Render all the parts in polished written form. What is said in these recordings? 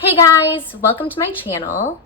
Hey guys, welcome to my channel.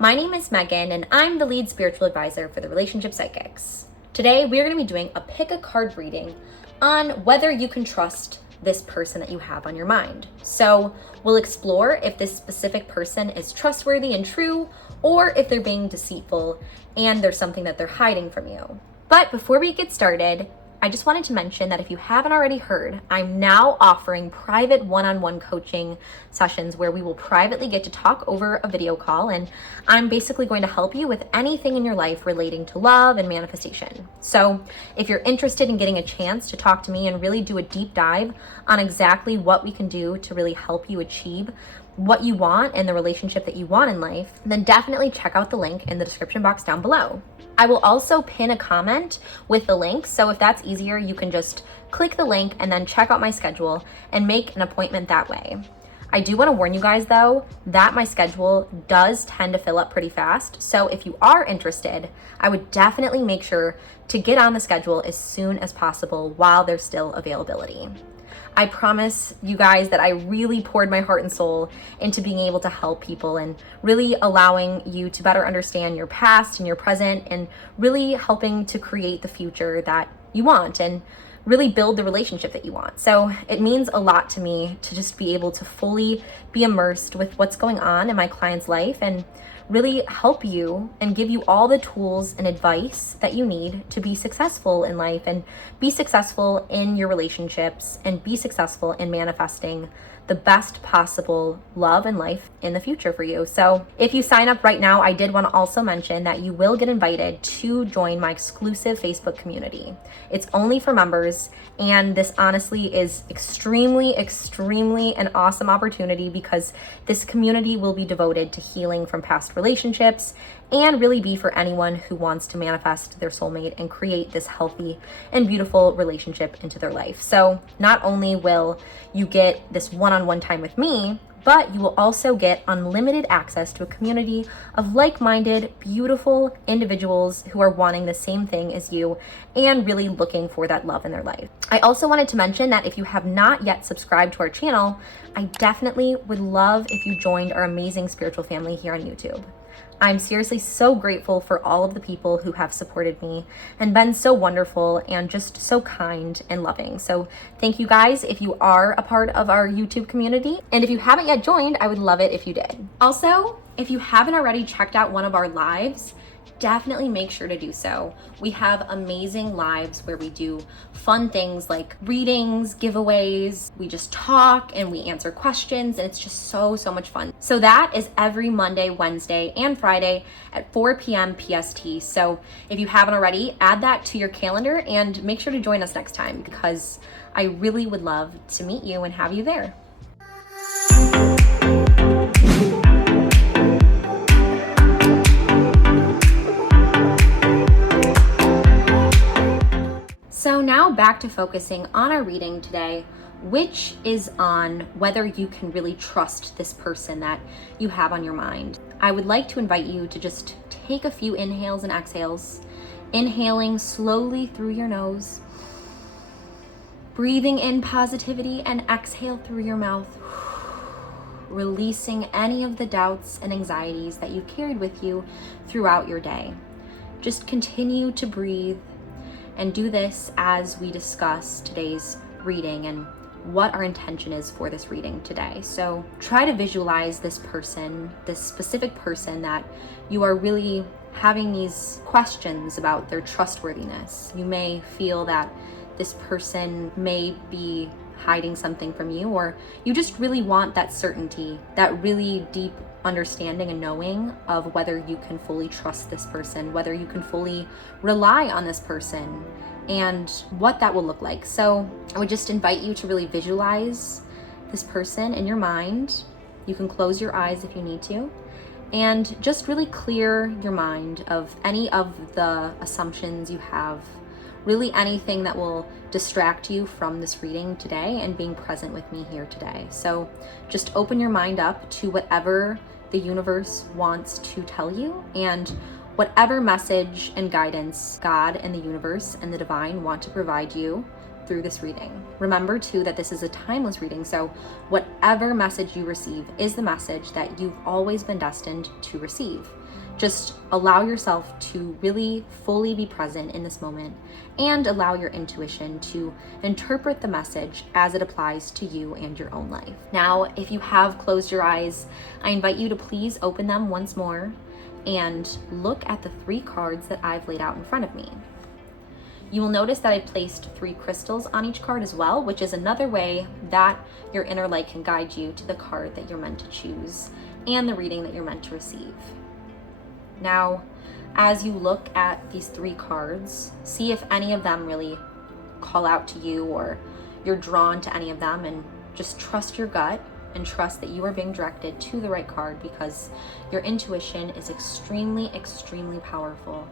My name is Megan and I'm the lead spiritual advisor for the Relationship Psychics. Today we are going to be doing a pick a card reading on whether you can trust this person that you have on your mind. So we'll explore if this specific person is trustworthy and true, or if they're being deceitful and there's something that they're hiding from you. But before we get started, I just wanted to mention that if you haven't already heard, I'm now offering private one-on-one coaching sessions where we will privately get to talk over a video call, and I'm basically going to help you with anything in your life relating to love and manifestation. So if you're interested in getting a chance to talk to me and really do a deep dive on exactly what we can do to really help you achieve what you want and the relationship that you want in life, then definitely check out the link in the description box down below. I will also pin a comment with the link, so if that's easier, you can just click the link and then check out my schedule and make an appointment that way. I do want to warn you guys though that my schedule does tend to fill up pretty fast, so if you are interested, I would definitely make sure to get on the schedule as soon as possible while there's still availability. I promise you guys that I really poured my heart and soul into being able to help people and really allowing you to better understand your past and your present, and really helping to create the future that you want and really build the relationship that you want. So it means a lot to me to just be able to fully be immersed with what's going on in my client's life and really help you and give you all the tools and advice that you need to be successful in life and be successful in your relationships and be successful in manifesting the best possible love and life in the future for you. So if you sign up right now, I did want to also mention that you will get invited to join my exclusive Facebook community. It's only for members, and this honestly is extremely an awesome opportunity because this community will be devoted to healing from past relationships and really be for anyone who wants to manifest their soulmate and create this healthy and beautiful relationship into their life. So not only will you get this one-on-one time with me, but you will also get unlimited access to a community of like-minded, beautiful individuals who are wanting the same thing as you and really looking for that love in their life. I also wanted to mention that if you have not yet subscribed to our channel, I definitely would love if you joined our amazing spiritual family here on YouTube. I'm seriously so grateful for all of the people who have supported me and been so wonderful and just so kind and loving. So thank you guys if you are a part of our YouTube community. And if you haven't yet joined, I would love it if you did. Also, if you haven't already checked out one of our lives, definitely make sure to do so. We have amazing lives where we do fun things like readings, giveaways, we just talk and we answer questions, and it's just so much fun. So that is every Monday, Wednesday, and Friday at 4 p.m. PST. So if you haven't already, add that to your calendar and make sure to join us next time because I really would love to meet you and have you there. So now back to focusing on our reading today, which is on whether you can really trust this person that you have on your mind. I would like to invite you to just take a few inhales and exhales, inhaling slowly through your nose, breathing in positivity, and exhale through your mouth, releasing any of the doubts and anxieties that you've carried with you throughout your day. Just continue to breathe and do this as we discuss today's reading and what our intention is for this reading today. So try to visualize this person, this specific person that you are really having these questions about their trustworthiness. You may feel that this person may be hiding something from you, or you just really want that certainty, that really deep understanding and knowing of whether you can fully trust this person, whether you can fully rely on this person, and what that will look like. So I would just invite you to really visualize this person in your mind. You can close your eyes if you need to, and just really clear your mind of any of the assumptions you have, really anything that will distract you from this reading today and being present with me here today. So just open your mind up to whatever the universe wants to tell you, and whatever message and guidance God and the universe and the divine want to provide you through this reading. Remember too that this is a timeless reading, so whatever message you receive is the message that you've always been destined to receive. Just allow yourself to really fully be present in this moment and allow your intuition to interpret the message as it applies to you and your own life. Now, if you have closed your eyes, I invite you to please open them once more and look at the 3 cards that I've laid out in front of me. You will notice that I placed 3 crystals on each card as well, which is another way that your inner light can guide you to the card that you're meant to choose and the reading that you're meant to receive. Now, as you look at these 3 cards, see if any of them really call out to you or you're drawn to any of them, and just trust your gut and trust that you are being directed to the right card, because your intuition is extremely, extremely powerful.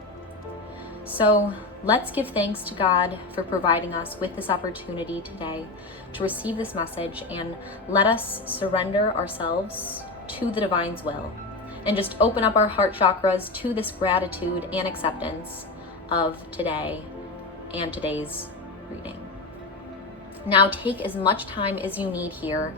So let's give thanks to God for providing us with this opportunity today to receive this message, and let us surrender ourselves to the divine's will and just open up our heart chakras to this gratitude and acceptance of today and today's reading. Now take as much time as you need here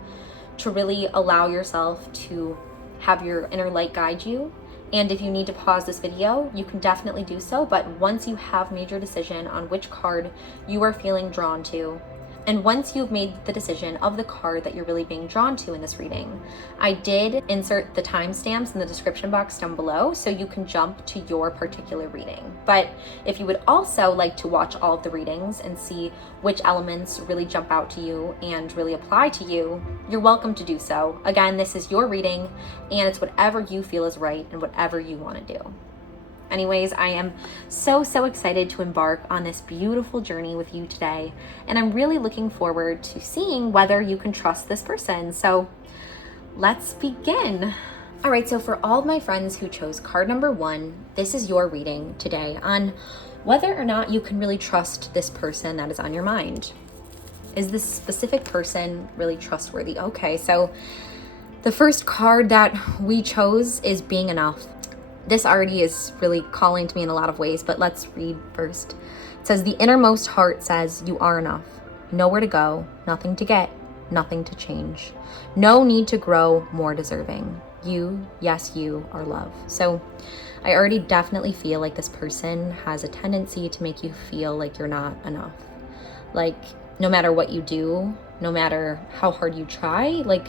to really allow yourself to have your inner light guide you. And if you need to pause this video, you can definitely do so. But once you have made your decision on which card you are feeling drawn to, and once you've made the decision of the card that you're really being drawn to in this reading, I did insert the timestamps in the description box down below so you can jump to your particular reading. But if you would also like to watch all of the readings and see which elements really jump out to you and really apply to you, you're welcome to do so. Again, this is your reading, and it's whatever you feel is right and whatever you want to do. Anyways, I am so excited to embark on this beautiful journey with you today, and I'm really looking forward to seeing whether you can trust this person. So let's begin. All right, so for all of my friends who chose card number 1, this is your reading today on whether or not you can really trust this person that is on your mind. Is this specific person really trustworthy? Okay, so the first card that we chose is Being Enough. This already is really calling to me in a lot of ways, but let's read first. It says, the innermost heart says you are enough. Nowhere to go, nothing to get, nothing to change. No need to grow more deserving. You, yes, you are love. So I already definitely feel like this person has a tendency to make you feel like you're not enough. Like no matter what you do, no matter how hard you try, like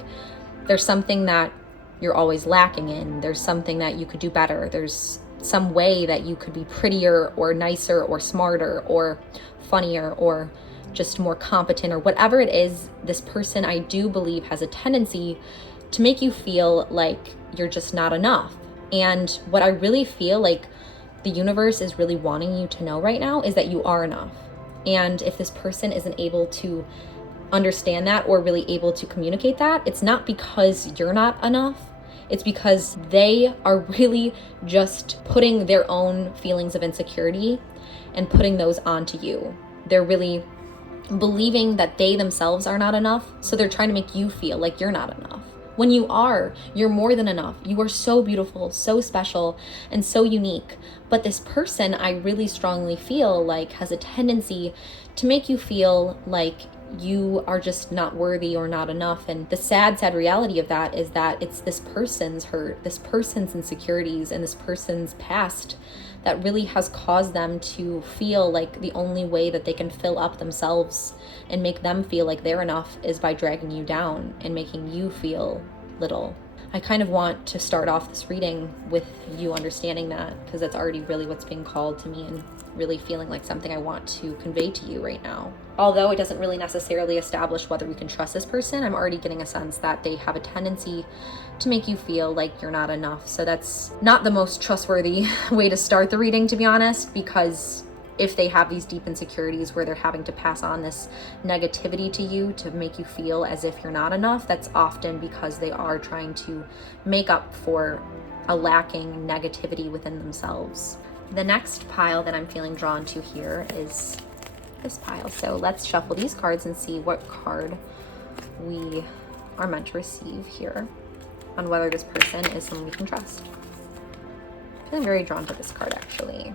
there's something that you're always lacking in. There's something that you could do better. There's some way that you could be prettier or nicer or smarter or funnier or just more competent or whatever it is. This person, I do believe, has a tendency to make you feel like you're just not enough. And what I really feel like the universe is really wanting you to know right now is that you are enough. And if this person isn't able to understand that or really able to communicate that, it's not because you're not enough. It's because they are really just putting their own feelings of insecurity and putting those onto you. They're really believing that they themselves are not enough, so they're trying to make you feel like you're not enough. When you are, you're more than enough. You are so beautiful, so special, and so unique. But this person, I really strongly feel like, has a tendency to make you feel like you are just not worthy or not enough. And the sad reality of that is that it's this person's hurt, this person's insecurities, and this person's past that really has caused them to feel like the only way that they can fill up themselves and make them feel like they're enough is by dragging you down and making you feel little. I kind of want to start off this reading with you understanding that, because that's already really what's being called to me and really feeling like something I want to convey to you right now. Although it doesn't really necessarily establish whether we can trust this person, I'm already getting a sense that they have a tendency to make you feel like you're not enough. So that's not the most trustworthy way to start the reading, to be honest, because if they have these deep insecurities where they're having to pass on this negativity to you to make you feel as if you're not enough, that's often because they are trying to make up for a lacking negativity within themselves. The next pile that I'm feeling drawn to here is this pile. So let's shuffle these cards and see what card we are meant to receive here on whether this person is someone we can trust. I'm very drawn to this card, actually.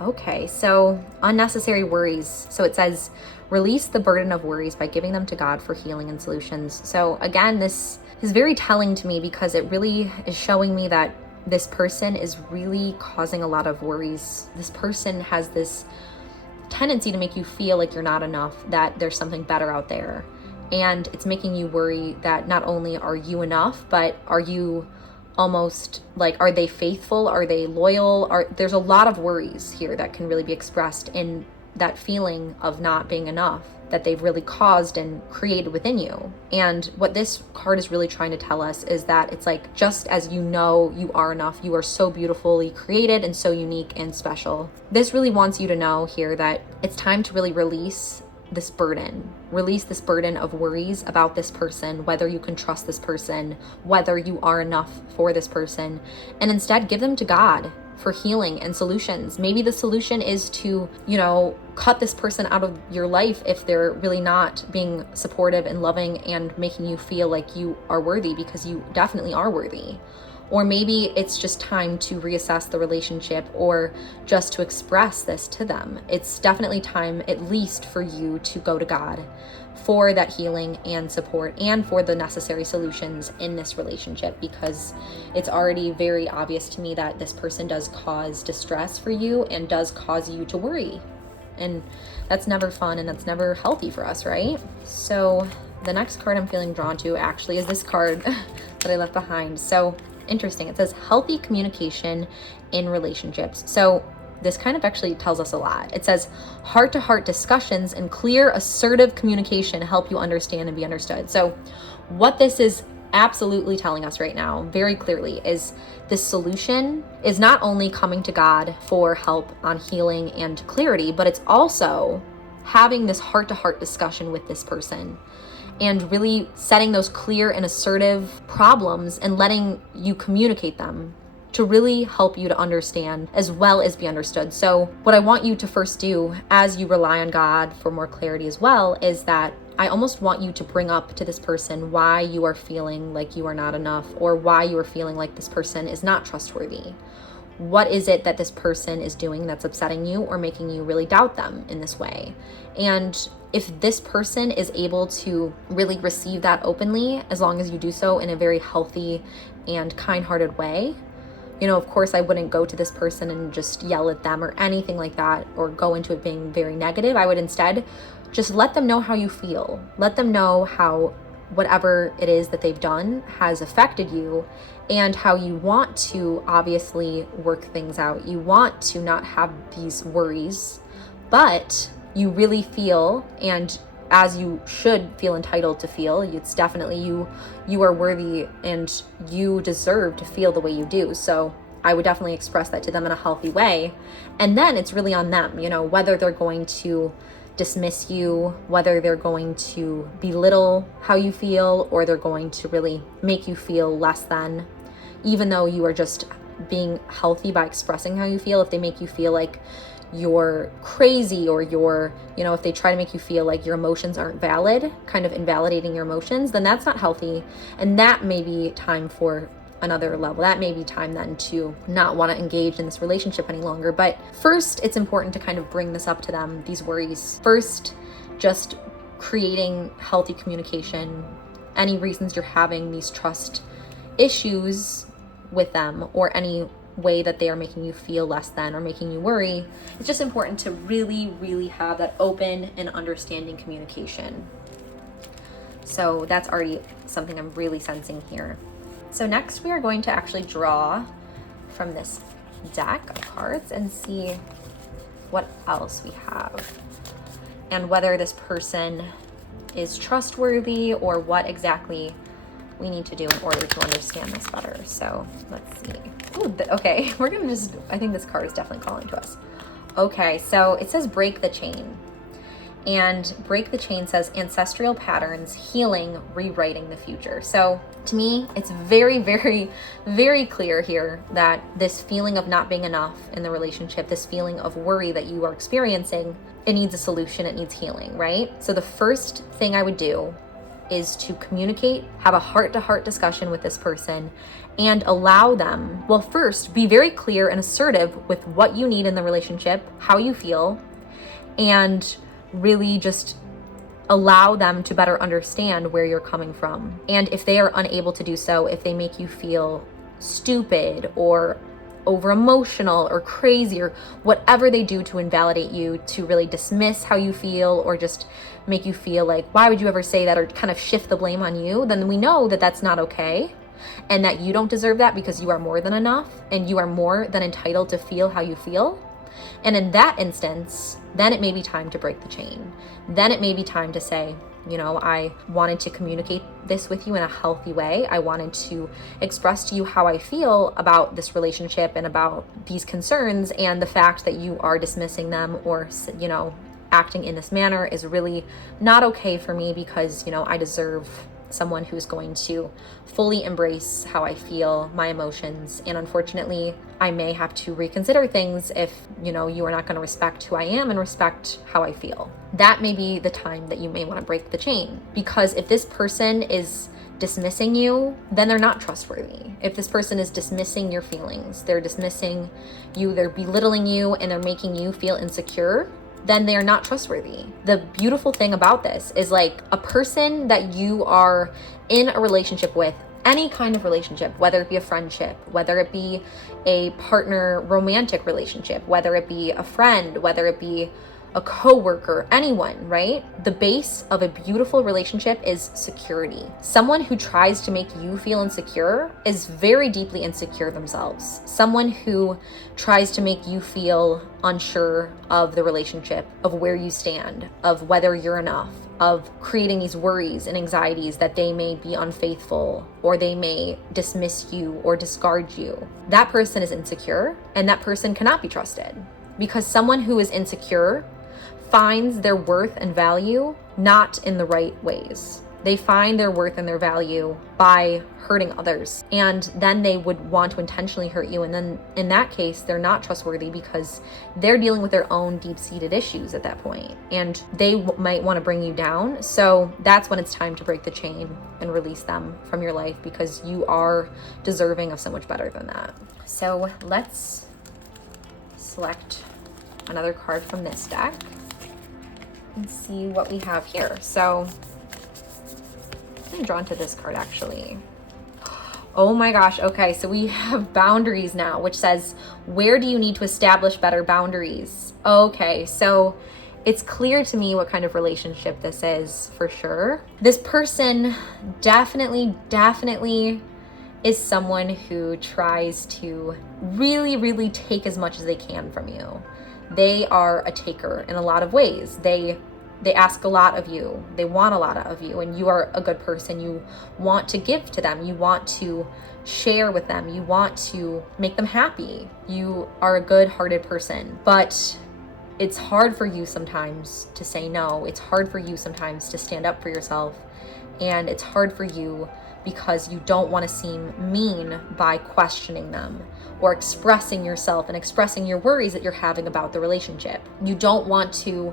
Okay, so unnecessary worries. So it says, release the burden of worries by giving them to God for healing and solutions. So again, this is very telling to me because it really is showing me that this person is really causing a lot of worries. This person has this tendency to make you feel like you're not enough, that there's something better out there. And it's making you worry that not only are you enough, but are you almost like, are they faithful? Are they loyal? There's a lot of worries here that can really be expressed in that feeling of not being enough that they've really caused and created within you. And what this card is really trying to tell us is that it's like, just as you know you are enough, you are so beautifully created and so unique and special. This really wants you to know here that it's time to really release this burden. Release this burden of worries about this person, whether you can trust this person, whether you are enough for this person, and instead give them to God for healing and solutions. Maybe the solution is to, cut this person out of your life if they're really not being supportive and loving and making you feel like you are worthy, because you definitely are worthy. Or maybe it's just time to reassess the relationship, or just to express this to them. It's definitely time, at least, for you to go to God for that healing and support and for the necessary solutions in this relationship, because it's already very obvious to me that this person does cause distress for you and does cause you to worry. And that's never fun and that's never healthy for us, right? So the next card I'm feeling drawn to actually is this card that I left behind. So interesting. It says healthy communication in relationships. So this kind of actually tells us a lot. It says heart-to-heart discussions and clear, assertive communication help you understand and be understood. So what this is absolutely telling us right now, very clearly, is this solution is not only coming to God for help on healing and clarity, but it's also having this heart-to-heart discussion with this person and really setting those clear and assertive problems and letting you communicate them to really help you to understand as well as be understood. So what I want you to first do as you rely on God for more clarity as well is that I almost want you to bring up to this person why you are feeling like you are not enough, or why you are feeling like this person is not trustworthy. What is it that this person is doing that's upsetting you or making you really doubt them in this way? And if this person is able to really receive that openly, as long as you do so in a very healthy and kind-hearted way, of course, I wouldn't go to this person and just yell at them or anything like that, or go into it being very negative. I would instead just let them know how you feel. Let them know how whatever it is that they've done has affected you, and how you want to obviously work things out. You want to not have these worries, but you really feel, and as you should feel entitled to feel, it's definitely you are worthy and you deserve to feel the way you do. So I would definitely express that to them in a healthy way. And then it's really on them, whether they're going to dismiss you, whether they're going to belittle how you feel, or they're going to really make you feel less than, even though you are just being healthy by expressing how you feel. If they make you feel like you're crazy, or if they try to make you feel like your emotions aren't valid, kind of invalidating your emotions, then that's not healthy. And that may be time for another level. That may be time then to not want to engage in this relationship any longer. But first, it's important to kind of bring this up to them, these worries. First, just creating healthy communication, any reasons you're having these trust issues with them, or any way that they are making you feel less than or making you worry. It's just important to really, really have that open and understanding communication. So that's already something I'm really sensing here. So next we are going to actually draw from this deck of cards and see what else we have, and whether this person is trustworthy, or what exactly we need to do in order to understand this better. So let's see. Ooh, okay, we're gonna I think this card is definitely calling to us. Okay, so it says break the chain. And break the chain says ancestral patterns, healing, rewriting the future. So to me, it's very, very, very clear here that this feeling of not being enough in the relationship, this feeling of worry that you are experiencing, it needs a solution, it needs healing, right? So the first thing I would do is to communicate, have a heart-to-heart discussion with this person, and allow them, well, first, be very clear and assertive with what you need in the relationship, how you feel, and really just allow them to better understand where you're coming from. And if they are unable to do so, if they make you feel stupid or over emotional or crazy or whatever they do to invalidate you, to really dismiss how you feel or just make you feel like, why would you ever say that, or kind of shift the blame on you, then we know that that's not okay and that you don't deserve that, because you are more than enough and you are more than entitled to feel how you feel. And in that instance, then it may be time to break the chain. Then it may be time to say, I wanted to communicate this with you in a healthy way. I wanted to express to you how I feel about this relationship and about these concerns, and the fact that you are dismissing them or, acting in this manner is really not okay for me, because, I deserve someone who's going to fully embrace how I feel, my emotions. And unfortunately, I may have to reconsider things if, you are not going to respect who I am and respect how I feel. That may be the time that you may want to break the chain, because if this person is dismissing you, then they're not trustworthy. If this person is dismissing your feelings, they're dismissing you, they're belittling you, and they're making you feel insecure, then they are not trustworthy. The beautiful thing about this is, like, a person that you are in a relationship with, any kind of relationship, whether it be a friendship, whether it be a partner romantic relationship, whether it be a friend, whether it be a coworker, anyone, right? The base of a beautiful relationship is security. Someone who tries to make you feel insecure is very deeply insecure themselves. Someone who tries to make you feel unsure of the relationship, of where you stand, of whether you're enough, of creating these worries and anxieties that they may be unfaithful or they may dismiss you or discard you. That person is insecure, and that person cannot be trusted, because someone who is insecure finds their worth and value not in the right ways. They find their worth and their value by hurting others, and then they would want to intentionally hurt you. And then in that case, they're not trustworthy, because they're dealing with their own deep-seated issues at that point, and they might want to bring you down. So that's when it's time to break the chain and release them from your life, because you are deserving of so much better than that. So let's select another card from this deck and see what we have here. So I'm drawn to this card, actually. Oh my gosh. Okay, so we have boundaries now, which says, where do you need to establish better boundaries? Okay, so it's clear to me what kind of relationship this is, for sure. This person definitely is someone who tries to really take as much as they can from you. They are a taker in a lot of ways. They ask a lot of you. They want a lot of you, and you are a good person. You want to give to them. You want to share with them. You want to make them happy. You are a good-hearted person, but it's hard for you sometimes to say no. It's hard for you sometimes to stand up for yourself, and it's hard for you because you don't want to seem mean by questioning them or expressing yourself and expressing your worries that you're having about the relationship. You don't want to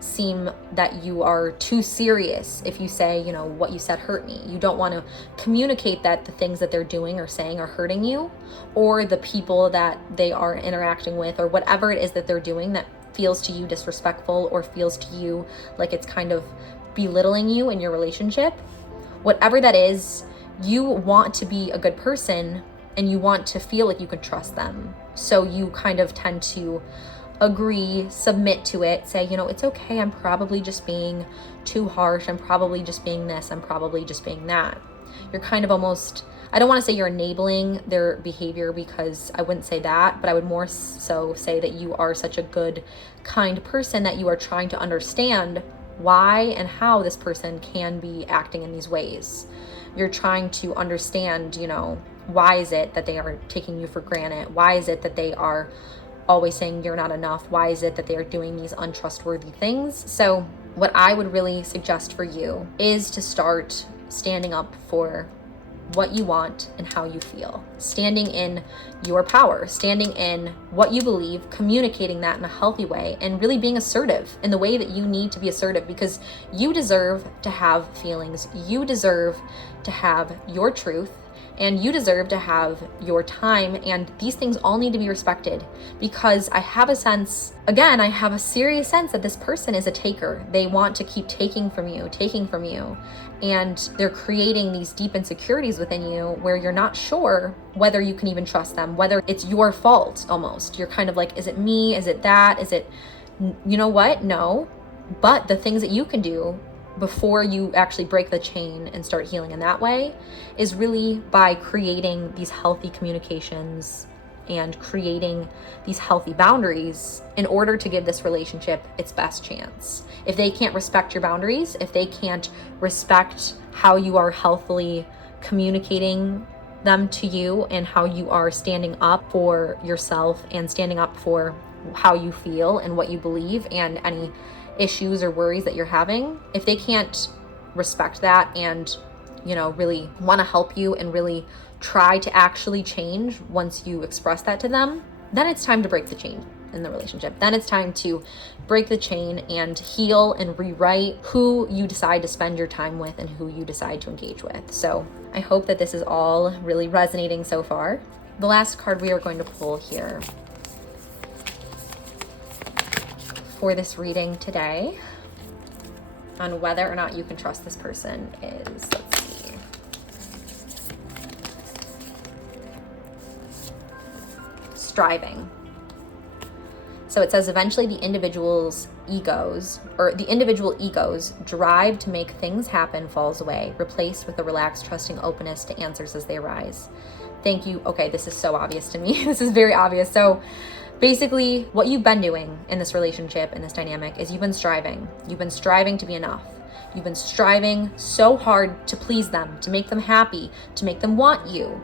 seem that you are too serious if you say, what you said hurt me. You don't want to communicate that the things that they're doing or saying are hurting you, or the people that they are interacting with, or whatever it is that they're doing that feels to you disrespectful or feels to you like it's kind of belittling you in your relationship. Whatever that is, you want to be a good person and you want to feel like you can trust them. So you kind of tend to agree, submit to it, say, it's okay, I'm probably just being too harsh, I'm probably just being this, I'm probably just being that. You're kind of almost, I don't want to say you're enabling their behavior, because I wouldn't say that, but I would more so say that you are such a good, kind person that you are trying to understand why and how this person can be acting in these ways. You're trying to understand, why is it that they are taking you for granted? Why is it that they are always saying you're not enough? Why is it that they are doing these untrustworthy things? So what I would really suggest for you is to start standing up for what you want and how you feel, standing in your power, standing in what you believe, communicating that in a healthy way, and really being assertive in the way that you need to be assertive, because you deserve to have feelings. You deserve to have your truth, and you deserve to have your time, and these things all need to be respected, because I have a sense, again, I have a serious sense that this person is a taker. They want to keep taking from you, and they're creating these deep insecurities within you where you're not sure whether you can even trust them, whether it's your fault almost. You're kind of like, is it me? Is it that? Is it, you know what? No. But the things that you can do before you actually break the chain and start healing in that way is really by creating these healthy communications and creating these healthy boundaries in order to give this relationship its best chance. If they can't respect your boundaries, if they can't respect how you are healthily communicating them to you and how you are standing up for yourself and standing up for how you feel and what you believe and any issues or worries that you're having, if they can't respect that and, you know, really want to help you and really try to actually change once you express that to them, then it's time to break the chain in the relationship. Then it's time to break the chain and heal and rewrite who you decide to spend your time with and who you decide to engage with. So I hope that this is all really resonating so far. The last card we are going to pull here for this reading today on whether or not you can trust this person is, let's see. Striving. So it says eventually the individual ego's drive to make things happen falls away, replaced with a relaxed, trusting openness to answers as they arise. Thank you. Okay, this is so obvious to me. This is very obvious. So basically, what you've been doing in this relationship, in this dynamic, is you've been striving. You've been striving to be enough. You've been striving so hard to please them, to make them happy, to make them want you,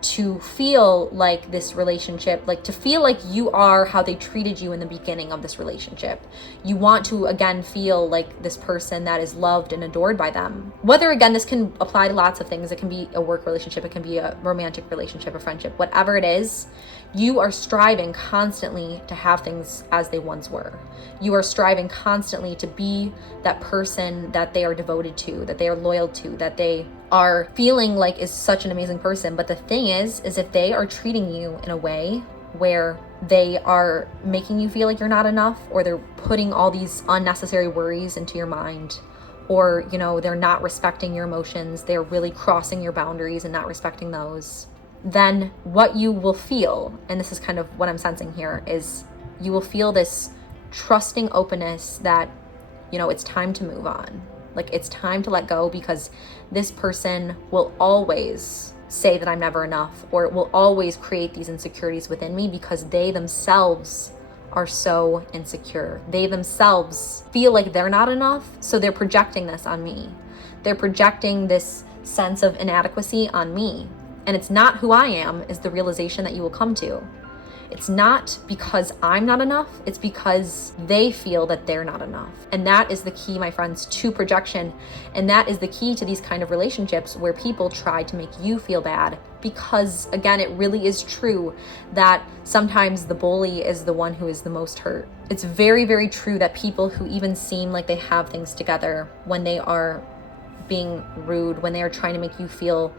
to feel like this relationship, like to feel like you are how they treated you in the beginning of this relationship. You want to, again, feel like this person that is loved and adored by them. Whether, again, this can apply to lots of things. It can be a work relationship. It can be a romantic relationship, a friendship, whatever it is. You are striving constantly to have things as they once were. You are striving constantly to be that person that they are devoted to, that they are loyal to, that they are feeling like is such an amazing person. But the thing is if they are treating you in a way where they are making you feel like you're not enough, or they're putting all these unnecessary worries into your mind, or, you know, they're not respecting your emotions, they're really crossing your boundaries and not respecting those, then what you will feel, and this is kind of what I'm sensing here, is you will feel this trusting openness that, you know, it's time to move on. Like, it's time to let go, because this person will always say that I'm never enough, or it will always create these insecurities within me because they themselves are so insecure. They themselves feel like they're not enough, so they're projecting this on me. They're projecting this sense of inadequacy on me. And it's not who I am, is the realization that you will come to. It's not because I'm not enough, it's because they feel that they're not enough. And that is the key, my friends, to projection. And that is the key to these kind of relationships where people try to make you feel bad. Because, again, it really is true that sometimes the bully is the one who is the most hurt. It's very, very true that people who even seem like they have things together, when they are being rude, when they are trying to make you feel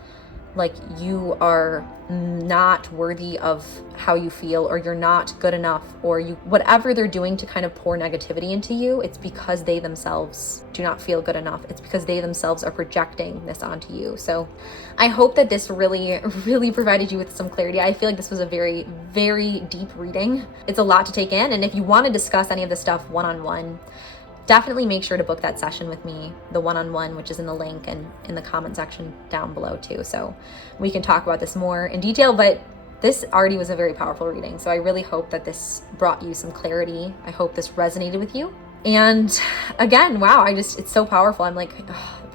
like you are not worthy of how you feel, or you're not good enough, or you, whatever they're doing to kind of pour negativity into you, it's because they themselves do not feel good enough. It's because they themselves are projecting this onto you. So I hope that this really, really provided you with some clarity. I feel like this was a very, very deep reading. It's a lot to take in. And if you want to discuss any of this stuff one-on-one, definitely make sure to book that session with me, the one-on-one, which is in the link and in the comment section down below too. So we can talk about this more in detail, but this already was a very powerful reading. So I really hope that this brought you some clarity. I hope this resonated with you. And again, wow, it's so powerful. I'm like,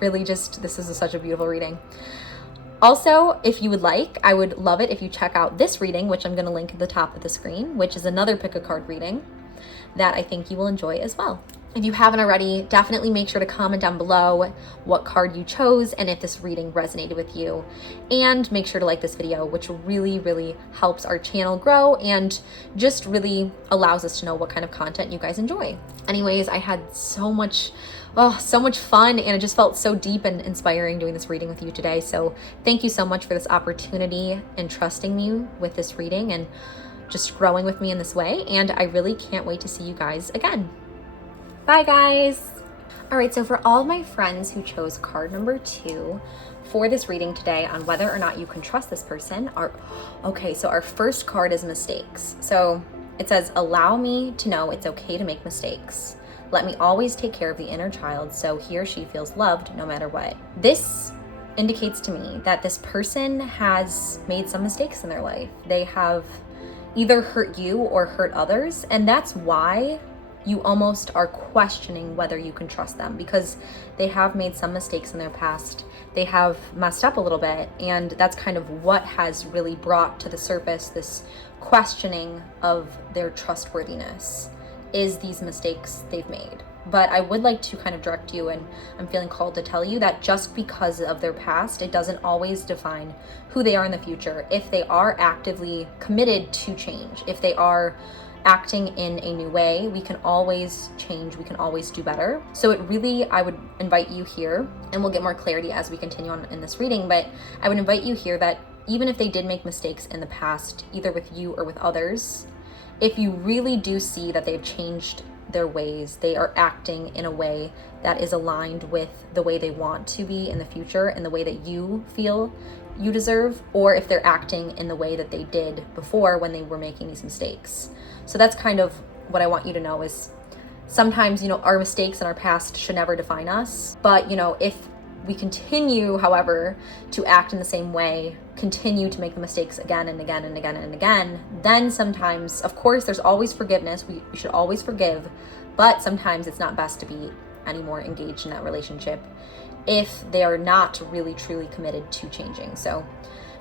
really just, this is such a beautiful reading. Also, if you would like, I would love it if you check out this reading, which I'm going to link at the top of the screen, which is another pick a card reading that I think you will enjoy as well. If you haven't already, definitely make sure to comment down below what card you chose and if this reading resonated with you. And make sure to like this video, which really, really helps our channel grow and just really allows us to know what kind of content you guys enjoy. Anyways, I had so much fun, and it just felt so deep and inspiring doing this reading with you today. So thank you so much for this opportunity and trusting me with this reading and just growing with me in this way. And I really can't wait to see you guys again. Bye guys. All right, so for all of my friends who chose card number 2 for this reading today on whether or not you can trust this person, so our first card is mistakes. So it says, allow me to know it's okay to make mistakes. Let me always take care of the inner child so he or she feels loved no matter what. This indicates to me that this person has made some mistakes in their life. They have either hurt you or hurt others, and that's why you almost are questioning whether you can trust them, because they have made some mistakes in their past. They have messed up a little bit, and that's kind of what has really brought to the surface this questioning of their trustworthiness, is these mistakes they've made. But I would like to kind of direct you, and I'm feeling called to tell you that just because of their past, it doesn't always define who they are in the future. If they are actively committed to change, if they are acting in a new way, we can always change, we can always do better. So I would invite you here, and we'll get more clarity as we continue on in this reading, but I would invite you here that even if they did make mistakes in the past, either with you or with others, if you really do see that they've changed their ways, they are acting in a way that is aligned with the way they want to be in the future and the way that you feel you deserve, or if they're acting in the way that they did before when they were making these mistakes. So that's kind of what I want you to know is sometimes, our mistakes in our past should never define us. But, if we continue, however, to act in the same way, continue to make the mistakes again and again and again and again, then sometimes, of course, there's always forgiveness. We should always forgive, but sometimes it's not best to be any more engaged in that relationship if they are not really truly committed to changing. So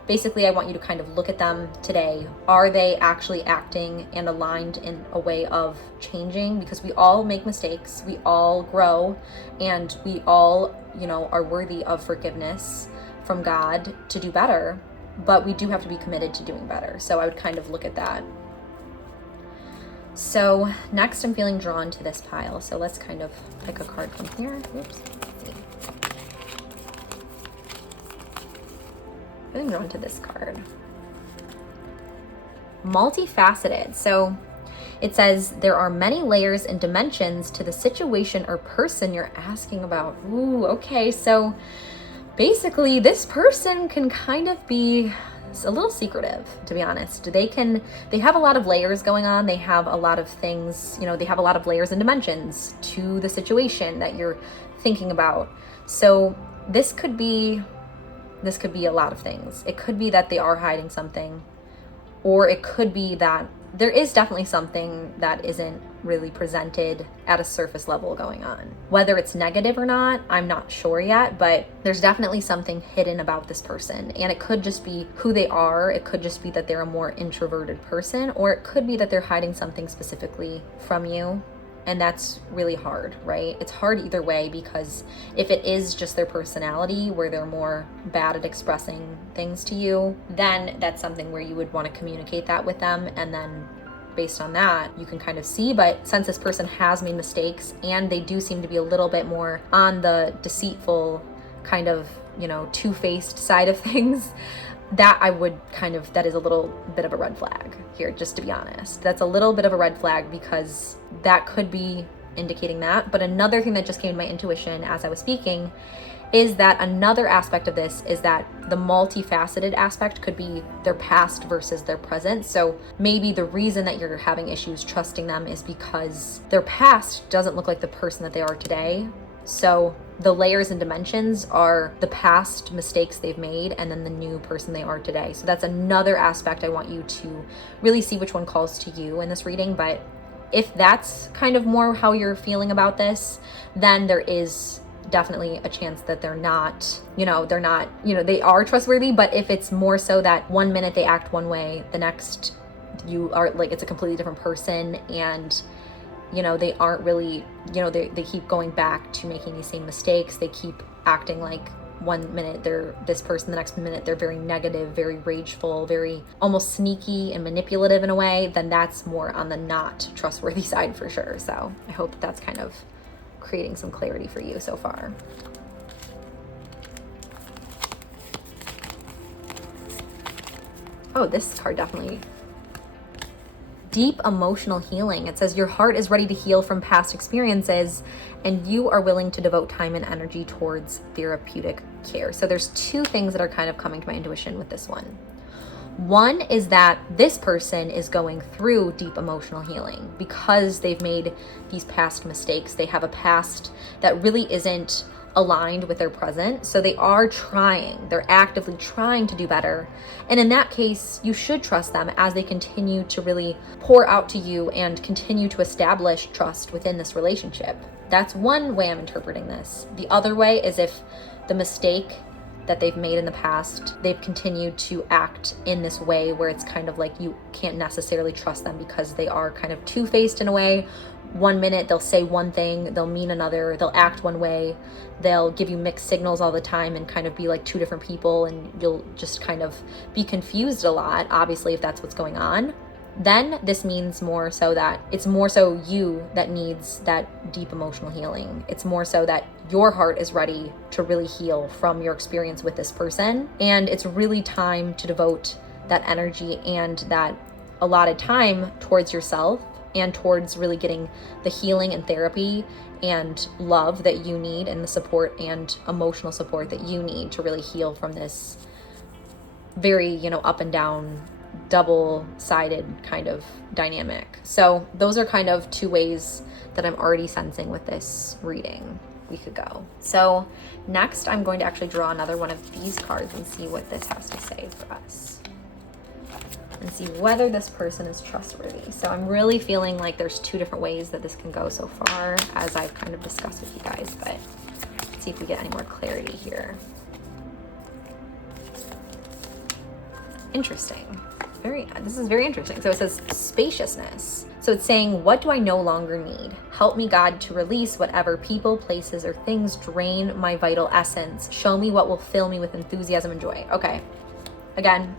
basically, I want you to kind of look at them today. Are they actually acting and aligned in a way of changing? Because we all make mistakes, we all grow, and we all, are worthy of forgiveness from God to do better, but we do have to be committed to doing better. So I would kind of look at that. So next, I'm feeling drawn to this pile. So let's kind of pick a card from here. Oops. Feeling drawn to this card. Multifaceted. So it says there are many layers and dimensions to the situation or person you're asking about. Ooh, okay. So basically, this person can kind of be a little secretive, to be honest. They have a lot of layers going on. They have a lot of things, they have a lot of layers and dimensions to the situation that you're thinking about. So this could be a lot of things. It could be that they are hiding something, or it could be that there is definitely something that isn't really presented at a surface level going on. Whether it's negative or not, I'm not sure yet, but there's definitely something hidden about this person. And it could just be who they are. It could just be that they're a more introverted person, or it could be that they're hiding something specifically from you. And that's really hard, right? It's hard either way, because if it is just their personality where they're more bad at expressing things to you, then that's something where you would want to communicate that with them. And then based on that, you can kind of see. But since this person has made mistakes and they do seem to be a little bit more on the deceitful kind of, two-faced side of things, that is a little bit of a red flag here, just to be honest. That's a little bit of a red flag, because that could be indicating that. But another thing that just came to my intuition as I was speaking is that another aspect of this is that the multifaceted aspect could be their past versus their present. So maybe the reason that you're having issues trusting them is because their past doesn't look like the person that they are today. So the layers and dimensions are the past mistakes they've made and then the new person they are today. So that's another aspect I want you to really see which one calls to you in this reading. But if that's kind of more how you're feeling about this, then there is definitely a chance that they are trustworthy. But if it's more so that 1 minute they act one way, the next you are like, it's a completely different person, and they aren't really, they keep going back to making these same mistakes. They keep acting like one minute they're this person, the next minute they're very negative, very rageful, very almost sneaky and manipulative in a way, then that's more on the not trustworthy side for sure. So I hope that that's kind of creating some clarity for you so far. Oh, this card definitely. Deep emotional healing. It says your heart is ready to heal from past experiences and you are willing to devote time and energy towards therapeutic care. So there's two things that are kind of coming to my intuition with this one. One is that this person is going through deep emotional healing because they've made these past mistakes. They have a past that really isn't aligned with their present. So they are trying, they're actively trying to do better. And in that case, you should trust them as they continue to really pour out to you and continue to establish trust within this relationship. That's one way I'm interpreting this. The other way is if the mistake that they've made in the past, they've continued to act in this way where it's kind of like you can't necessarily trust them because they are kind of two-faced in a way. One minute they'll say one thing, they'll mean another, they'll act one way, they'll give you mixed signals all the time and kind of be like two different people, and you'll just kind of be confused a lot, obviously, if that's what's going on. Then this means more so that it's more so you that needs that deep emotional healing. It's more so that your heart is ready to really heal from your experience with this person, and it's really time to devote that energy and that allotted time towards yourself and towards really getting the healing and therapy and love that you need and the support and emotional support that you need to really heal from this very, up and down, double-sided kind of dynamic. So those are kind of two ways that I'm already sensing with this reading we could go. So next I'm going to actually draw another one of these cards and see what this has to say for us, and see whether this person is trustworthy. So I'm really feeling like there's two different ways that this can go so far, as I've kind of discussed with you guys, but let's see if we get any more clarity here. Interesting. This is very interesting. So it says spaciousness. So it's saying, what do I no longer need? Help me, God, to release whatever people, places, or things drain my vital essence. Show me what will fill me with enthusiasm and joy. Okay. Again,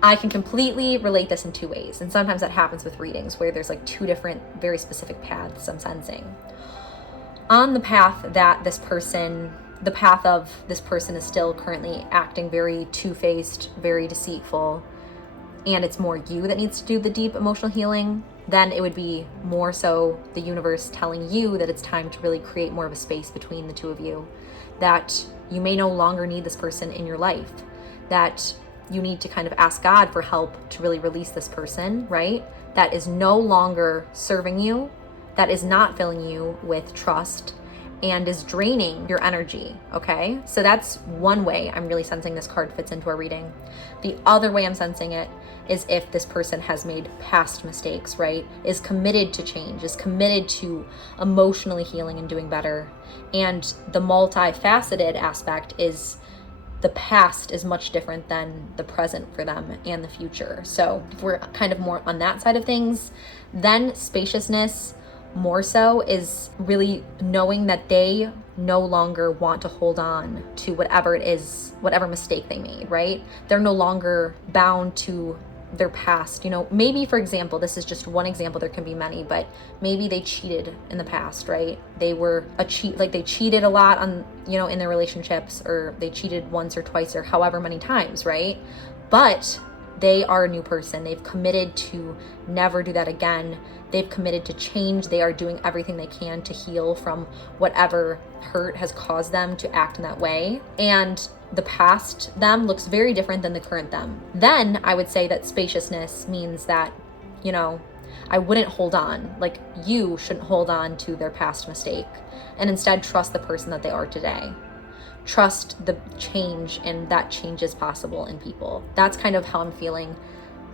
I can completely relate this in two ways. And sometimes that happens with readings where there's like two different, very specific paths I'm sensing. On the path that the path of this person is still currently acting very two-faced, very deceitful, and it's more you that needs to do the deep emotional healing, then it would be more so the universe telling you that it's time to really create more of a space between the two of you, that you may no longer need this person in your life, that you need to kind of ask God for help to really release this person, right? That is no longer serving you, that is not filling you with trust, and is draining your energy, okay? So that's one way I'm really sensing this card fits into our reading. The other way I'm sensing it is if this person has made past mistakes, right? Is committed to change, is committed to emotionally healing and doing better. And the multifaceted aspect is the past is much different than the present for them and the future. So if we're kind of more on that side of things, then spaciousness more so is really knowing that they no longer want to hold on to whatever it is, whatever mistake they made, right? They're no longer bound to their past. Maybe, for example, this is just one example, there can be many, but maybe they cheated in the past, right? They were they cheated a lot on, in their relationships, or they cheated once or twice or however many times, right? But they are a new person. They've committed to never do that again. They've committed to change. They are doing everything they can to heal from whatever hurt has caused them to act in that way. And the past them looks very different than the current them. Then I would say that spaciousness means that, I wouldn't hold on. Like, you shouldn't hold on to their past mistake, and instead trust the person that they are today. Trust the change, and that change is possible in people. That's kind of how I'm feeling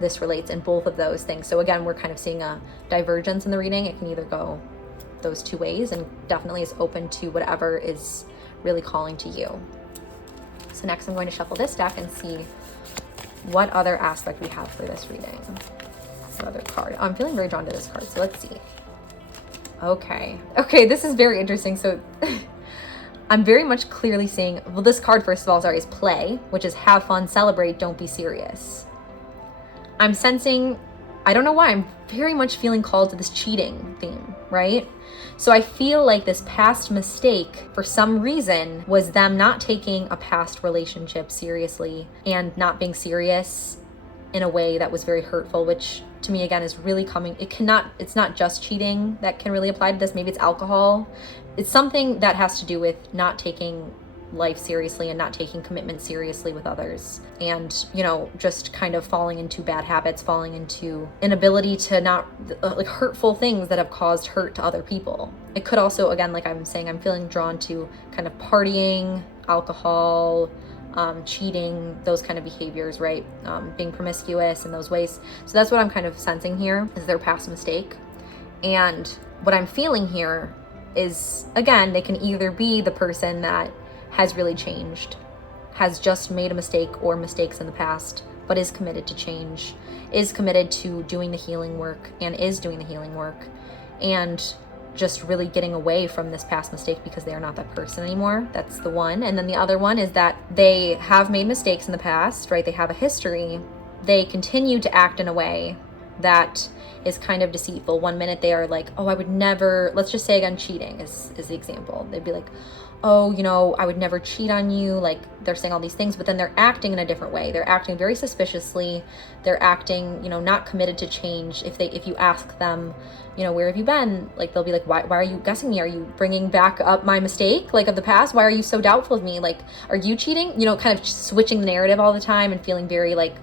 this relates in both of those things. So again, we're kind of seeing a divergence in the reading. It can either go those two ways, and definitely is open to whatever is really calling to you. So next I'm going to shuffle this deck and see what other aspect we have for this reading. Another card. Oh, I'm feeling very drawn to this card, so let's see. Okay. Okay, this is very interesting. So I'm very much clearly seeing, well, this card, first of all, sorry, is play, which is have fun, celebrate, don't be serious. I'm sensing, I don't know why, I'm very much feeling called to this cheating theme, right? So I feel like this past mistake, for some reason, was them not taking a past relationship seriously and not being serious in a way that was very hurtful, which to me, again, is really coming, it's not just cheating that can really apply to this. Maybe it's alcohol. It's something that has to do with not taking life seriously and not taking commitment seriously with others, and just kind of falling into bad habits, falling into inability to not like hurtful things that have caused hurt to other people. It could also, again, like I'm saying, I'm feeling drawn to kind of partying, alcohol, cheating, those kind of behaviors, right? Being promiscuous in those ways. So that's what I'm kind of sensing here, is their past mistake. And what I'm feeling here is, again, they can either be the person that has really changed, has just made a mistake or mistakes in the past, but is committed to change, is committed to doing the healing work, and is doing the healing work, and just really getting away from this past mistake because they are not that person anymore. That's the one. And then the other one is that they have made mistakes in the past, right? They have a history. They continue to act in a way that is kind of deceitful. One minute they are like, oh, I would never, let's just say again, cheating is the example. They'd be like, oh, I would never cheat on you. Like, they're saying all these things, but then they're acting in a different way. They're acting very suspiciously. They're acting, not committed to change. If you ask them, where have you been? Like, they'll be like, why are you guessing me? Are you bringing back up my mistake, like, of the past? Why are you so doubtful of me? Like, are you cheating? Kind of switching the narrative all the time and feeling very like,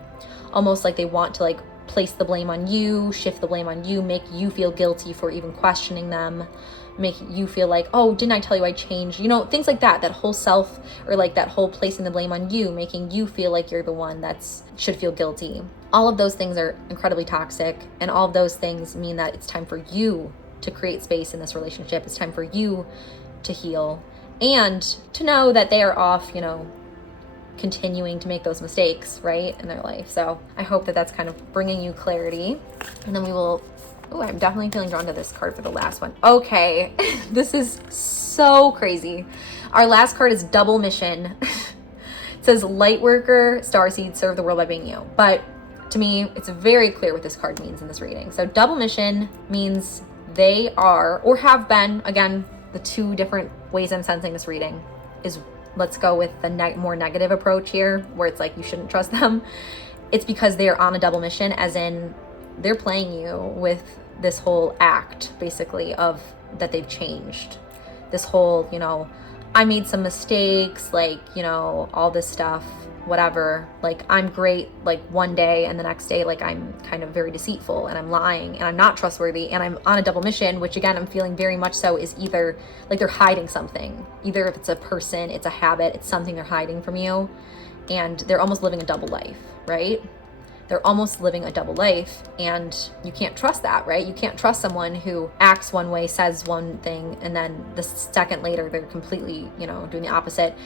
almost like they want to like place the blame on you, shift the blame on you, make you feel guilty for even questioning them, make you feel like, oh, didn't I tell you I changed? Things like that whole self, or like that whole placing the blame on you, making you feel like you're the one that's should feel guilty. All of those things are incredibly toxic, and all of those things mean that it's time for you to create space in this relationship. It's time for you to heal and to know that they are off, continuing to make those mistakes, right, in their life. So I hope that that's kind of bringing you clarity. And then we will, I'm definitely feeling drawn to this card for the last one. Okay, this is so crazy. Our last card is double mission. It says light worker, starseed, serve the world by being you. But to me, it's very clear what this card means in this reading. So double mission means they are, or have been, again, the two different ways I'm sensing this reading is, let's go with the more negative approach here, where it's like you shouldn't trust them. It's because they're on a double mission, as in they're playing you with this whole act, basically, of that they've changed. This whole, I made some mistakes, like, all this stuff, whatever. Like, I'm great, like, one day, and the next day, like, I'm kind of very deceitful, and I'm lying, and I'm not trustworthy, and I'm on a double mission, which, again, I'm feeling very much so is either, like, they're hiding something. Either if it's a person, it's a habit, it's something they're hiding from you, and they're almost living a double life, right? They're almost living a double life, and you can't trust that, right? You can't trust someone who acts one way, says one thing, and then the second later, they're completely, doing the opposite.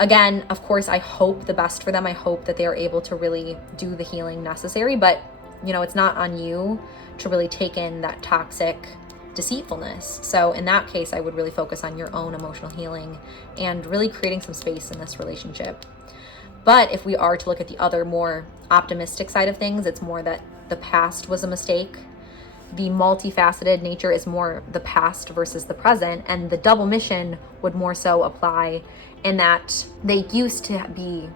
Again, of course, I hope the best for them. I hope that they are able to really do the healing necessary, but, it's not on you to really take in that toxic deceitfulness. So in that case, I would really focus on your own emotional healing and really creating some space in this relationship. But if we are to look at the other more optimistic side of things, it's more that the past was a mistake. The multifaceted nature is more the past versus the present, and the double mission would more so apply in that they used to be,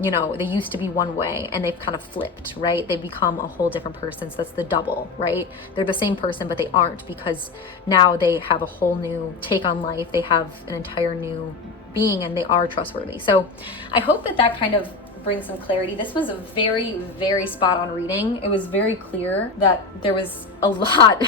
they used to be one way, and they've kind of flipped, right? They've become a whole different person. So that's the double, right? They're the same person, but they aren't, because now they have a whole new take on life. They have an entire new being, and they are trustworthy. So I hope that kind of brings some clarity. This was a very, very spot on reading. It was very clear that there was a lot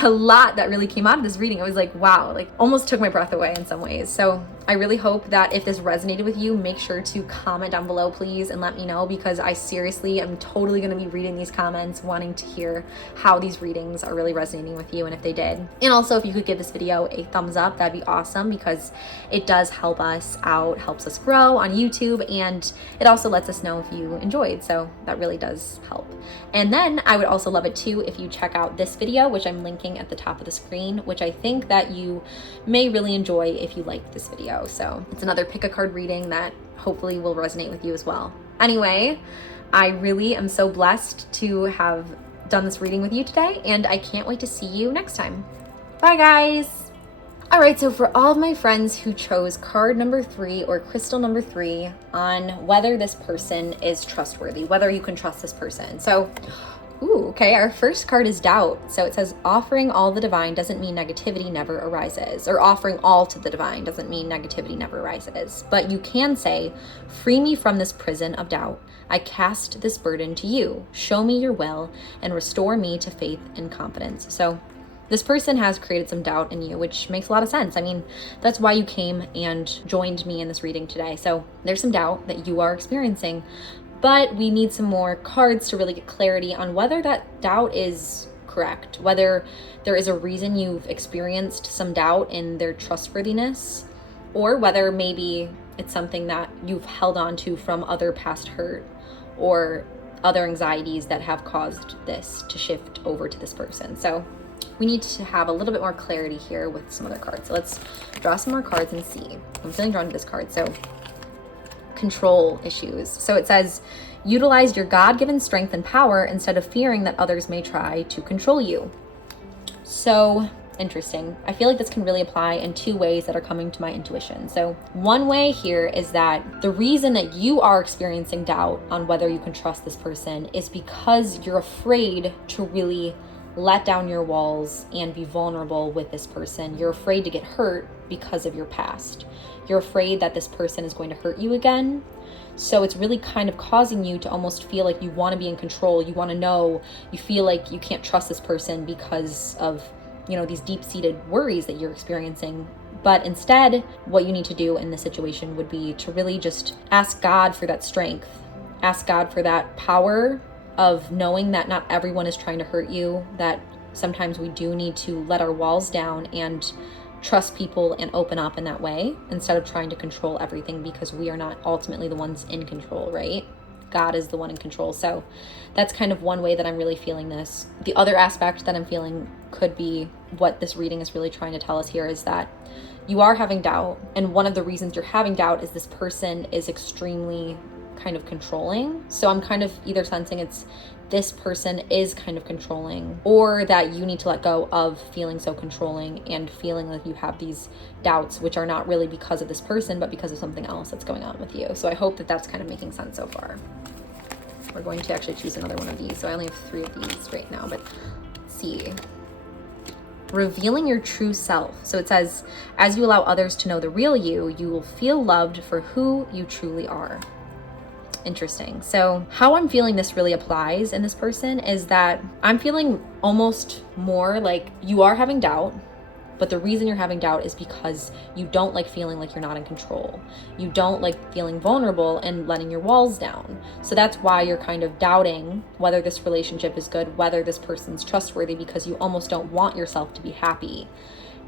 that really came out of this reading. It was like, wow, like almost took my breath away in some ways. So I really hope that if this resonated with you, make sure to comment down below, please, and let me know, because I seriously am totally going to be reading these comments, wanting to hear how these readings are really resonating with you and if they did. And also, if you could give this video a thumbs up, that'd be awesome, because it does help us out, helps us grow on YouTube, and it also lets us know if you enjoyed. So that really does help. And then I would also love it too if you check out this video, which I'm linking at the top of the screen, which I think that you may really enjoy if you like this video. So it's another pick a card reading that hopefully will resonate with you as well. Anyway, I really am so blessed to have done this reading with you today, and I can't wait to see you next time. Bye, guys. All right, so for all of my friends who chose card number 3 or crystal number 3 on whether this person is trustworthy, whether you can trust this person. So okay, our first card is doubt. So it says offering all the divine doesn't mean negativity never arises, or offering all to the divine doesn't mean negativity never arises. But you can say, free me from this prison of doubt. I cast this burden to you. Show me your will and restore me to faith and confidence. So this person has created some doubt in you, which makes a lot of sense. I mean, that's why you came and joined me in this reading today. So there's some doubt that you are experiencing, but we need some more cards to really get clarity on whether that doubt is correct, whether there is a reason you've experienced some doubt in their trustworthiness, or whether maybe it's something that you've held on to from other past hurt or other anxieties that have caused this to shift over to this person. So we need to have a little bit more clarity here with some other cards. So let's draw some more cards and see. I'm feeling drawn to this card. So control issues. So it says, utilize your God-given strength and power instead of fearing that others may try to control you. So interesting. I feel like this can really apply in 2 ways that are coming to my intuition. So one way here is that the reason that you are experiencing doubt on whether you can trust this person is because you're afraid to really let down your walls and be vulnerable with this person. You're afraid to get hurt because of your past. You're afraid that this person is going to hurt you again. So it's really kind of causing you to almost feel like you want to be in control. You want to know, you feel like you can't trust this person because of, these deep-seated worries that you're experiencing. But instead, what you need to do in this situation would be to really just ask God for that strength. Ask God for that power of knowing that not everyone is trying to hurt you, that sometimes we do need to let our walls down and trust people and open up in that way instead of trying to control everything, because we are not ultimately the ones in control, right? God is the one in control. So that's kind of one way that I'm really feeling this. The other aspect that I'm feeling could be what this reading is really trying to tell us here is that you are having doubt. And one of the reasons you're having doubt is this person is extremely kind of controlling. So I'm kind of either sensing it's this person is kind of controlling, or that you need to let go of feeling so controlling and feeling like you have these doubts, which are not really because of this person, but because of something else that's going on with you. So I hope that that's kind of making sense so far. We're going to actually choose another one of these. So I only have 3 of these right now, but let's see. Revealing your true self. So it says, as you allow others to know the real you, you will feel loved for who you truly are. Interesting. So how I'm feeling this really applies in this person is that I'm feeling almost more like you are having doubt, but the reason you're having doubt is because you don't like feeling like you're not in control. You don't like feeling vulnerable and letting your walls down. So that's why you're kind of doubting whether this relationship is good, whether this person's trustworthy, because you almost don't want yourself to be happy.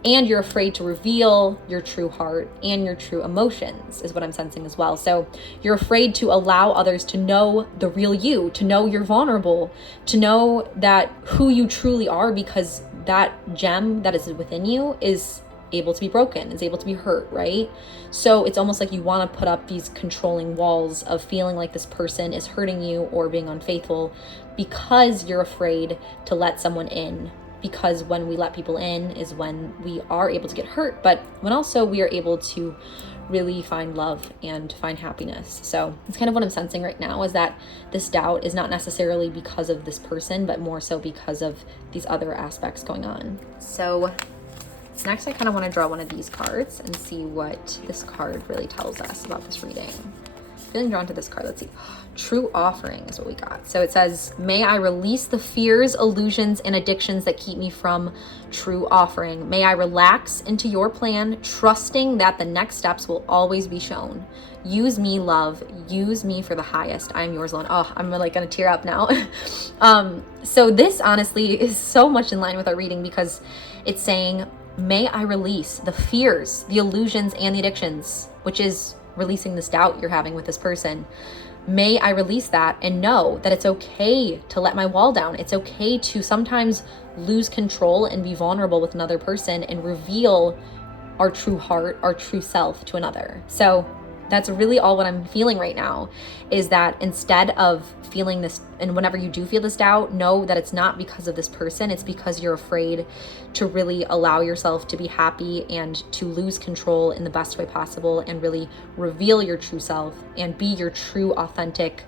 And you're afraid to reveal your true heart and your true emotions is what I'm sensing as well. So you're afraid to allow others to know the real you, to know you're vulnerable, to know that who you truly are, because that gem that is within you is able to be broken, is able to be hurt, right? So it's almost like you want to put up these controlling walls of feeling like this person is hurting you or being unfaithful because you're afraid to let someone in. Because when we let people in is when we are able to get hurt, but when also we are able to really find love and find happiness. So it's kind of what I'm sensing right now, is that this doubt is not necessarily because of this person, but more so because of these other aspects going on. So next I kind of want to draw one of these cards and see what this card really tells us about this reading. feeling drawn to this card. Let's see. True offering is what we got. So it says, may I release the fears, illusions, and addictions that keep me from true offering. May I relax into your plan, trusting that the next steps will always be shown. Use me, love. Use me for the highest. I am yours alone. Oh, I'm like gonna tear up now. So this honestly is so much in line with our reading, because it's saying, may I release the fears, the illusions, and the addictions, which is releasing this doubt you're having with this person. May I release that and know that it's okay to let my wall down. It's okay to sometimes lose control and be vulnerable with another person and reveal our true heart, our true self to another. So that's really all what I'm feeling right now, is that instead of feeling this, and whenever you do feel this doubt, know that it's not because of this person. It's because you're afraid to really allow yourself to be happy and to lose control in the best way possible and really reveal your true self and be your true, authentic,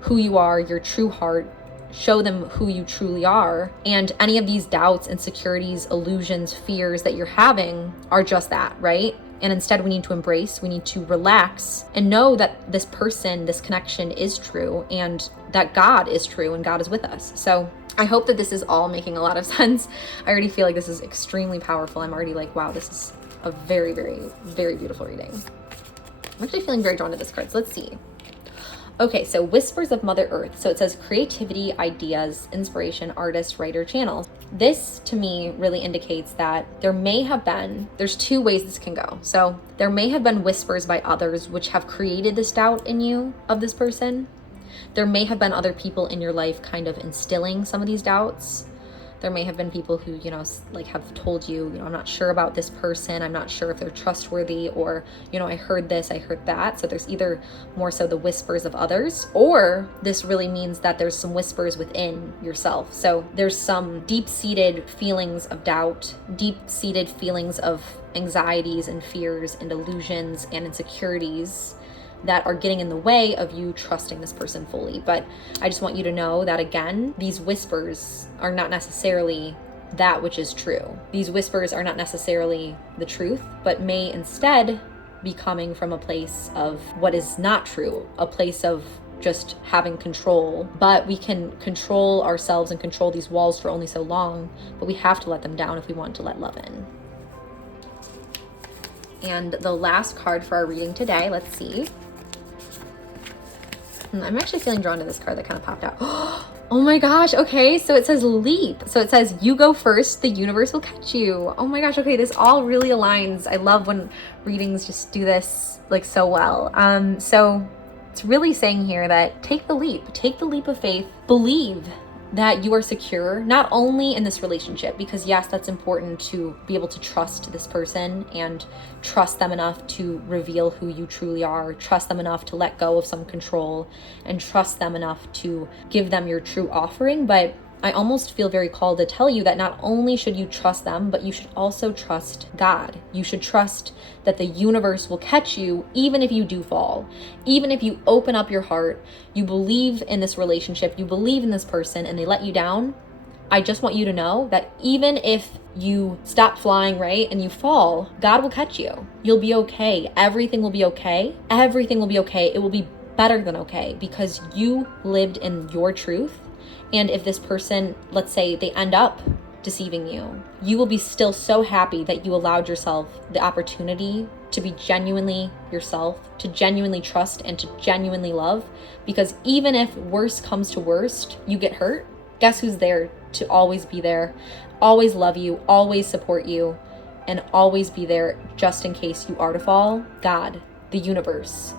who you are, your true heart. Show them who you truly are. And any of these doubts, insecurities, illusions, fears that you're having are just that, right? And instead we need to embrace, we need to relax and know that this person, this connection is true, and that God is true and God is with us. So I hope that this is all making a lot of sense. I already feel like this is extremely powerful. I'm already like, wow, this is a very, very, very beautiful reading. I'm actually feeling very drawn to this card. So let's see. Okay, so Whispers of Mother Earth. So it says creativity, ideas, inspiration, artist, writer, channel. This to me really indicates that there's two ways this can go. So there may have been whispers by others which have created this doubt in you of this person. There may have been other people in your life kind of instilling some of these doubts. There may have been people who, like have told you, I'm not sure about this person. I'm not sure if they're trustworthy, or, I heard this, I heard that. So there's either more so the whispers of others, or this really means that there's some whispers within yourself. So there's some deep-seated feelings of doubt, deep-seated feelings of anxieties and fears and illusions and insecurities that are getting in the way of you trusting this person fully. But I just want you to know that, again, these whispers are not necessarily that which is true. These whispers are not necessarily the truth, but may instead be coming from a place of what is not true, a place of just having control. But we can control ourselves and control these walls for only so long, but we have to let them down if we want to let love in. And the last card for our reading today, let's see. I'm actually feeling drawn to this card that kind of popped out. Oh my gosh, okay, so it says leap. So it says, you go first, the universe will catch you. Oh my gosh, okay, this all really aligns. I love when readings just do this like so well. So it's really saying here that take the leap of faith, believe that you are secure, not only in this relationship, because yes, that's important to be able to trust this person and trust them enough to reveal who you truly are, trust them enough to let go of some control, and trust them enough to give them your true offering. But I almost feel very called to tell you that not only should you trust them, but you should also trust God. You should trust that the universe will catch you even if you do fall. Even if you open up your heart, you believe in this relationship, you believe in this person, and they let you down. I just want you to know that even if you stop flying, right, and you fall, God will catch you. You'll be okay. Everything will be okay. Everything will be okay. It will be better than okay, because you lived in your truth. And if this person, let's say they end up deceiving you, you will be still so happy that you allowed yourself the opportunity to be genuinely yourself, to genuinely trust and to genuinely love. Because even if worst comes to worst, you get hurt, guess who's there to always be there, always love you, always support you, and always be there just in case you are to fall? God, the universe,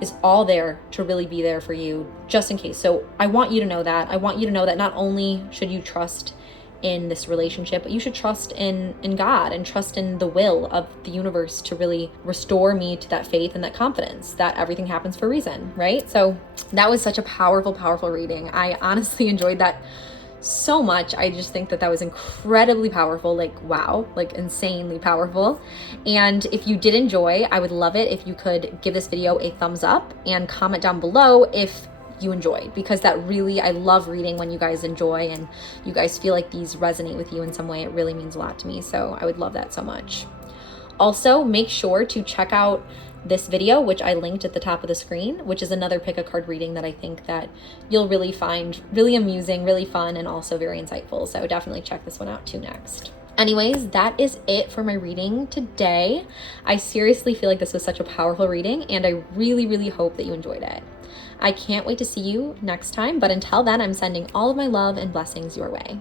is all there to really be there for you just in case. So I want you to know that. I want you to know that not only should you trust in this relationship, but you should trust in God and trust in the will of the universe to really restore me to that faith and that confidence that everything happens for a reason, right? So that was such a powerful, powerful reading. I honestly enjoyed that so much. I just think that that was incredibly powerful, like wow, like insanely powerful. And if you did enjoy, I would love it if you could give this video a thumbs up and comment down below if you enjoyed, because that really, I love reading when you guys enjoy and you guys feel like these resonate with you in some way. It really means a lot to me. So I would love that so much. Also, make sure to check out this video, which I linked at the top of the screen, which is another pick a card reading that I think that you'll really find really amusing, really fun, and also very insightful. So definitely check this one out too next. Anyways, that is it for my reading today. I seriously feel like this was such a powerful reading, and I really, really hope that you enjoyed it. I can't wait to see you next time, but until then, I'm sending all of my love and blessings your way.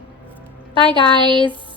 Bye, guys.